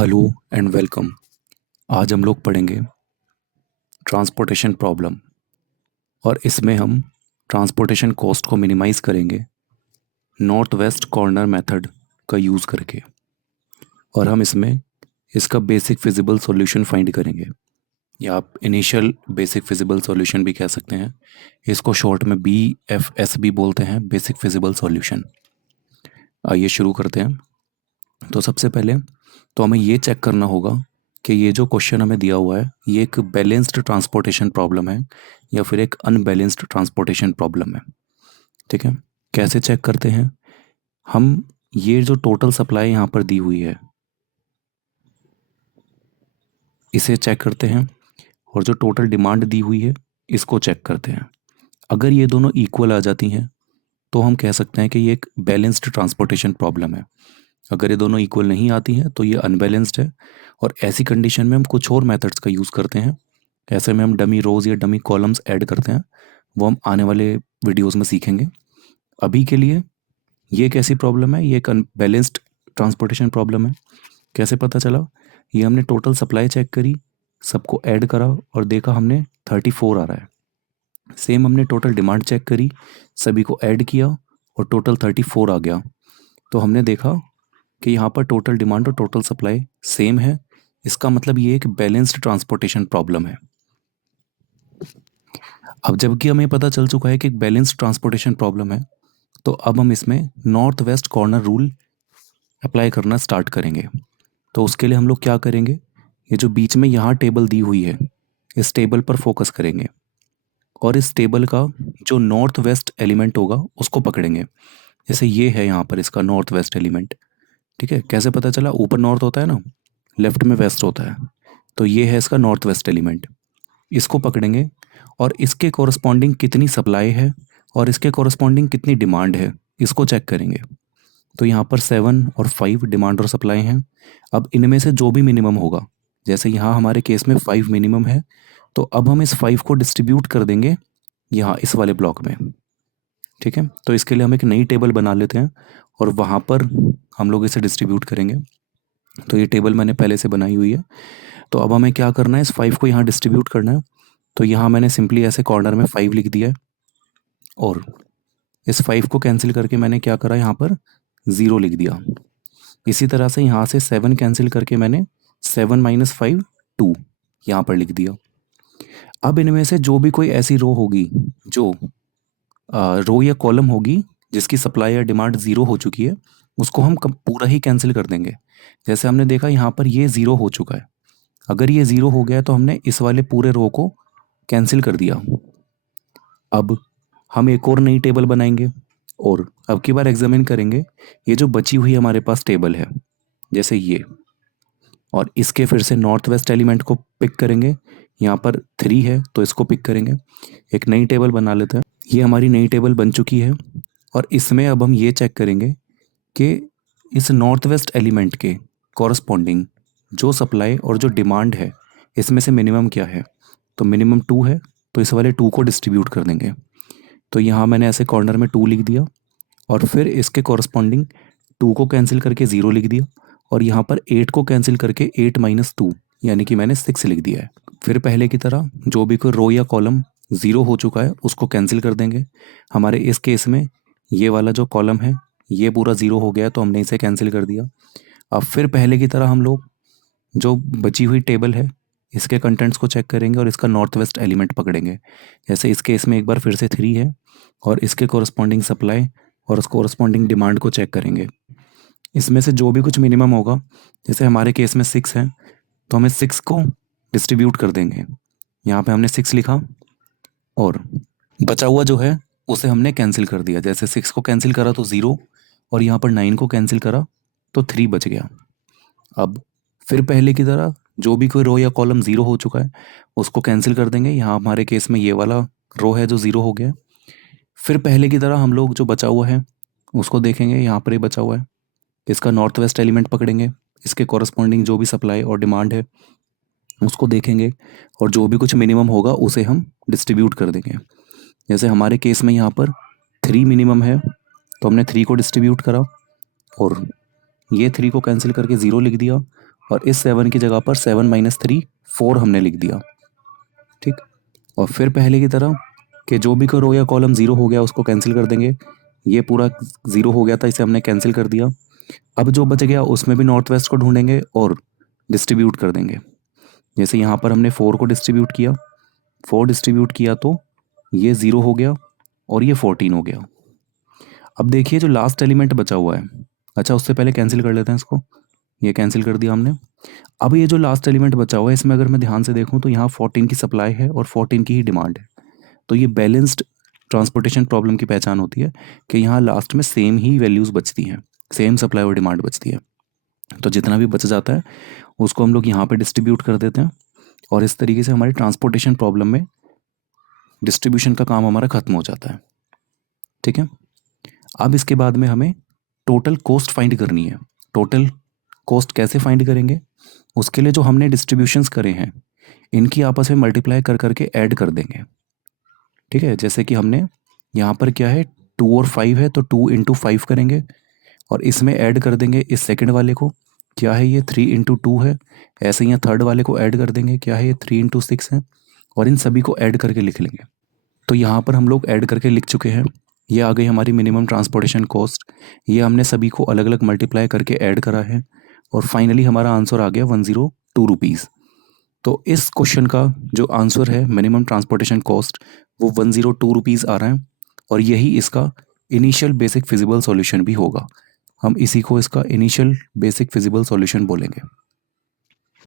Hello and welcome. आज हम लोग पढ़ेंगे ट्रांसपोर्टेशन प्रॉब्लम और इसमें हम ट्रांसपोर्टेशन कॉस्ट को मिनिमाइज़ करेंगे नॉर्थ वेस्ट कॉर्नर मेथड का यूज़ करके। और हम इसमें इसका बेसिक फिजिबल सॉल्यूशन फाइंड करेंगे, या आप इनिशियल बेसिक फिजिबल सॉल्यूशन भी कह सकते हैं। इसको शॉर्ट में BFS भी बोलते हैं, बेसिक फिजिबल सॉल्यूशन। आइए शुरू करते हैं। तो सबसे पहले तो हमें ये चेक करना होगा कि ये जो क्वेश्चन हमें दिया हुआ है ये एक बैलेंस्ड ट्रांसपोर्टेशन प्रॉब्लम है या फिर एक अनबैलेंस्ड ट्रांसपोर्टेशन प्रॉब्लम है। ठीक है, कैसे चेक करते हैं हम? ये जो टोटल सप्लाई यहाँ पर दी हुई है इसे चेक करते हैं, और जो टोटल डिमांड दी हुई है इसको चेक करते हैं। अगर ये दोनों इक्वल आ जाती हैं तो हम कह सकते हैं कि ये एक बैलेंस्ड ट्रांसपोर्टेशन प्रॉब्लम है। अगर ये दोनों इक्वल नहीं आती हैं तो ये अनबैलेंस्ड है, और ऐसी कंडीशन में हम कुछ और मेथड्स का यूज़ करते हैं। ऐसे में हम डमी रोज़ या डमी कॉलम्स ऐड करते हैं, वो हम आने वाले वीडियोस में सीखेंगे। अभी के लिए ये एक ऐसी प्रॉब्लम है, ये एक अनबैलेंस्ड ट्रांसपोर्टेशन प्रॉब्लम है। कैसे पता चला? ये हमने टोटल सप्लाई चेक करी, सबको ऐड करा और देखा हमने 34 आ रहा है। सेम हमने टोटल डिमांड चेक करी, सभी को ऐड किया और टोटल 34 आ गया। तो हमने देखा कि यहाँ पर टोटल डिमांड और टोटल सप्लाई सेम है। इसका मतलब ये एक बैलेंस्ड ट्रांसपोर्टेशन प्रॉब्लम है। अब जबकि हमें पता चल चुका है कि एक बैलेंस्ड ट्रांसपोर्टेशन प्रॉब्लम है, तो अब हम इसमें north west corner rule apply करना स्टार्ट करेंगे। तो उसके लिए हम लोग क्या करेंगे, ये जो बीच में यहाँ टेबल दी हुई है इस टेबल पर फोकस करेंगे, और इस टेबल का जो नॉर्थ वेस्ट एलिमेंट होगा उसको पकड़ेंगे। जैसे ये है यहाँ पर इसका नॉर्थ वेस्ट एलिमेंट। ठीक है, कैसे पता चला? ऊपर नॉर्थ होता है ना, लेफ्ट में वेस्ट होता है, तो ये है इसका नॉर्थ वेस्ट एलिमेंट। इसको पकड़ेंगे और इसके कॉरस्पॉन्डिंग कितनी सप्लाई है और इसके कॉरस्पॉन्डिंग कितनी डिमांड है इसको चेक करेंगे। तो यहाँ पर 7 और 5 डिमांड और सप्लाई हैं। अब इनमें से जो भी मिनिमम होगा, जैसे यहाँ हमारे केस में 5 मिनिमम है, तो अब हम इस 5 को डिस्ट्रीब्यूट कर देंगे यहाँ इस वाले ब्लॉक में। ठीक है, तो इसके लिए हम एक नई टेबल बना लेते हैं और वहाँ पर हम लोग इसे डिस्ट्रीब्यूट करेंगे। तो ये टेबल मैंने पहले से बनाई हुई है। तो अब हमें क्या करना है, इस 5 को यहाँ डिस्ट्रीब्यूट करना है। तो यहाँ मैंने सिंपली ऐसे कॉर्नर में 5 लिख दिया है, और इस 5 को कैंसिल करके मैंने क्या करा, यहाँ पर 0 लिख दिया। इसी तरह से यहाँ से 7 कैंसिल करके मैंने 7 - 5 2 यहाँ पर लिख दिया। अब इनमें से जो भी कोई ऐसी रो होगी, जो रो या कॉलम होगी जिसकी सप्लाई या डिमांड 0 हो चुकी है, उसको हम पूरा ही कैंसिल कर देंगे। जैसे हमने देखा यहाँ पर ये 0 हो चुका है। अगर ये 0 हो गया है तो हमने इस वाले पूरे रो को कैंसिल कर दिया। अब हम एक और नई टेबल बनाएंगे और अब की बार एग्जामिन करेंगे ये जो बची हुई हमारे पास टेबल है, जैसे ये, और इसके फिर से नॉर्थ वेस्ट एलिमेंट को पिक करेंगे। यहाँ पर 3 है तो इसको पिक करेंगे, एक नई टेबल बना लेते हैं। ये हमारी नई टेबल बन चुकी है, और इसमें अब हम ये चेक करेंगे कि इस नॉर्थ वेस्ट एलिमेंट के कॉरस्पॉन्डिंग जो सप्लाई और जो डिमांड है इसमें से मिनिमम क्या है। तो मिनिमम 2 है, तो इस वाले 2 को डिस्ट्रीब्यूट कर देंगे। तो यहाँ मैंने ऐसे कॉर्नर में 2 लिख दिया, और फिर इसके कॉरस्पॉन्डिंग 2 को कैंसिल करके 0 लिख दिया, और यहाँ पर 8 को कैंसिल करके 8 - 2 यानी कि मैंने 6 लिख दिया है। फिर पहले की तरह जो भी कोई रो या कॉलम 0 हो चुका है उसको कैंसिल कर देंगे। हमारे इस केस में ये वाला जो कॉलम है ये पूरा 0 हो गया, तो हमने इसे कैंसिल कर दिया। अब फिर पहले की तरह हम लोग जो बची हुई टेबल है इसके कंटेंट्स को चेक करेंगे और इसका नॉर्थ वेस्ट एलिमेंट पकड़ेंगे। जैसे इस केस में एक बार फिर से 3 है, और इसके कॉरस्पॉन्डिंग सप्लाई और उस कॉरस्पॉन्डिंग डिमांड को चेक करेंगे। इसमें से जो भी कुछ मिनिमम होगा, जैसे हमारे केस में 6 है, तो हमें 6 को डिस्ट्रीब्यूट कर देंगे। यहाँ पे हमने 6 लिखा, और बचा हुआ जो है उसे हमने कैंसिल कर दिया। जैसे 6 को कैंसिल करा तो 0, और यहाँ पर 9 को कैंसिल करा तो 3 बच गया। अब फिर पहले की तरह जो भी कोई रो या कॉलम 0 हो चुका है उसको कैंसिल कर देंगे। यहाँ हमारे केस में ये वाला रो है जो 0 हो गया। फिर पहले की तरह हम लोग जो बचा हुआ है उसको देखेंगे, यहाँ पर ही बचा हुआ है, इसका नॉर्थ वेस्ट एलिमेंट पकड़ेंगे, इसके कॉरस्पॉन्डिंग जो भी सप्लाई और डिमांड है उसको देखेंगे, और जो भी कुछ मिनिमम होगा उसे हम डिस्ट्रीब्यूट कर देंगे। जैसे हमारे केस में यहाँ पर 3 मिनिमम है, तो हमने 3 को डिस्ट्रीब्यूट करा, और ये 3 को कैंसिल करके 0 लिख दिया, और इस 7 की जगह पर 7 माइनस 3 4 हमने लिख दिया, ठीक। और फिर पहले की तरह कि जो भी रो या कॉलम ज़ीरो हो गया उसको कैंसिल कर देंगे, ये पूरा ज़ीरो हो गया था इसे हमने कैंसिल कर दिया। अब जो बच गया उसमें भी नॉर्थ वेस्ट को ढूंढेंगे और डिस्ट्रीब्यूट कर देंगे। जैसे यहाँ पर हमने 4 को डिस्ट्रीब्यूट किया, 4 डिस्ट्रीब्यूट किया तो ये 0 हो गया और ये 14 हो गया। अब देखिए जो लास्ट एलिमेंट बचा हुआ है, अच्छा उससे पहले कैंसिल कर लेते हैं इसको, ये कैंसिल कर दिया हमने। अब ये जो लास्ट एलिमेंट बचा हुआ है इसमें अगर मैं ध्यान से देखूं तो यहाँ 14 की सप्लाई है और 14 की ही डिमांड है। तो ये बैलेंस्ड ट्रांसपोर्टेशन प्रॉब्लम की पहचान होती है कि यहाँ लास्ट में सेम ही वैल्यूज़ बचती हैं, सेम सप्लाई और डिमांड बचती है। तो जितना भी बच जाता है उसको हम लोग यहाँ पे डिस्ट्रीब्यूट कर देते हैं और इस तरीके से हमारी ट्रांसपोर्टेशन प्रॉब्लम में डिस्ट्रीब्यूशन का काम हमारा खत्म हो जाता है, ठीक है। अब इसके बाद में हमें टोटल कॉस्ट फाइंड करनी है। टोटल कॉस्ट कैसे फाइंड करेंगे, उसके लिए जो हमने डिस्ट्रीब्यूशंस करे हैं इनकी आपस में मल्टीप्लाई कर करके ऐड कर देंगे, ठीक है। जैसे कि हमने यहाँ पर क्या है 2 और 5 है तो 2 इंटू 5 करेंगे और इसमें ऐड कर देंगे इस सेकंड वाले को, क्या है ये 3 इंटू 2 है। ऐसे ही थर्ड वाले को ऐड कर देंगे, क्या है ये 3 इंटू 6 है और इन सभी को ऐड करके लिख लेंगे। तो यहाँ पर हम लोग ऐड करके लिख चुके हैं, ये आ गई हमारी मिनिमम ट्रांसपोर्टेशन कॉस्ट। ये हमने सभी को अलग अलग मल्टीप्लाई करके ऐड करा है और फाइनली हमारा आंसर आ गया 102 रुपीज़। तो इस क्वेश्चन का जो आंसर है मिनिमम ट्रांसपोर्टेशन कॉस्ट वो 102 रुपीज़ आ रहा है और यही इसका इनिशियल बेसिक फिजिबल सॉल्यूशन भी होगा। हम इसी को इसका इनिशियल बेसिक फिजिबल सॉल्यूशन बोलेंगे।